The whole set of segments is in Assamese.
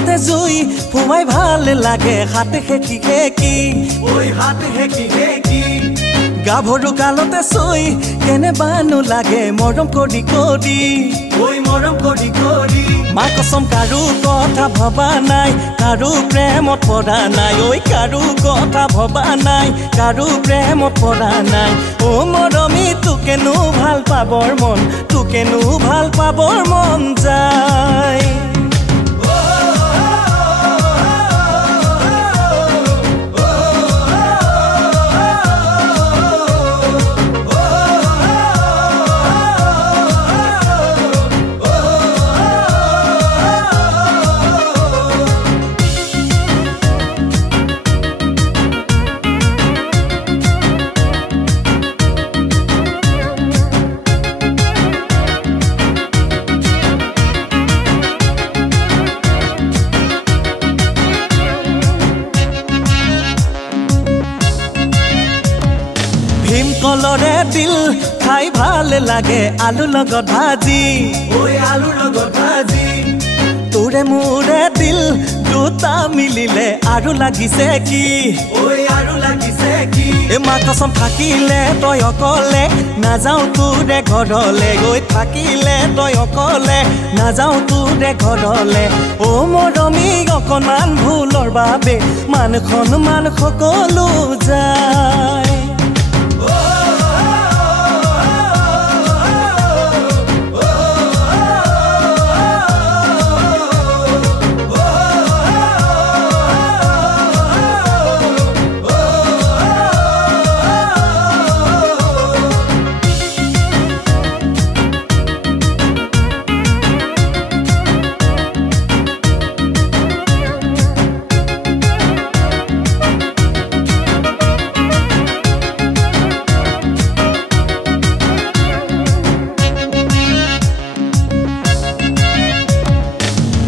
গালতে জুই ফুমাই ভাল লাগে হাতে খেকি খেকি ওই হাতে হেকি হেকি গাভৰু গালতে চুই কেনেবানো লাগে মৰম কৰি কৰি ওই মৰম কৰি কৰি মা কসম কাৰো কথা ভবা নাই কাৰো প্ৰেমত পৰা নাই ঐ কাৰো কথা ভবা নাই কাৰো প্ৰেমত পৰা নাই ও মৰমী তোকেনো ভাল পাবৰ মন তোকেনো ভাল পাবৰ মন যায় ভীমকলৰে দিল খাই ভাল লাগে আলু লগত ভাজি ওই আলুৰ লগত ভাজি তোৰে মোৰে দিল দুটা মিলিলে আৰু লাগিছে কি ওই আৰু লাগিছে কি এ মা কসম থাকিলে তই অকলে নাযাওঁ তোৰে ঘৰলে গৈ থাকিলে তই অকলে নাযাওঁ তোৰে ঘৰলে ও মৰমী অকণমান ভুলৰ বাবে মান সকলো যায়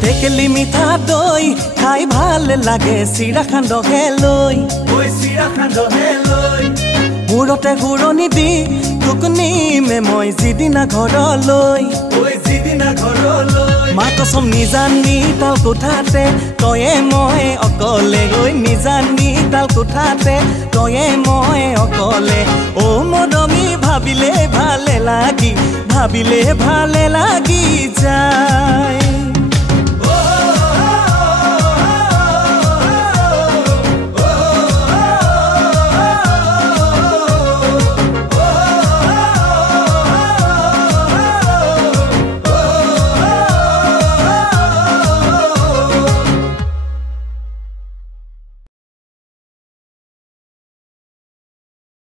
টেকেলি মিঠা দৈ খাই ভাল লাগে চিৰা খান্দহে লৈ ওই চিৰা খান্দহে লৈ মূৰতে ঘূৰণি দি তোক নিমে মই যিদিনা ঘৰলৈ ওই যিদিনা ঘৰলৈ মা কসম নিজানি তাল কোঠাতে তয়ে মই অকলে গৈ নিজানি তাল কোঠাতে তয়ে মই অকলে ও মৰমী ভাবিলে ভালে লাগি যায়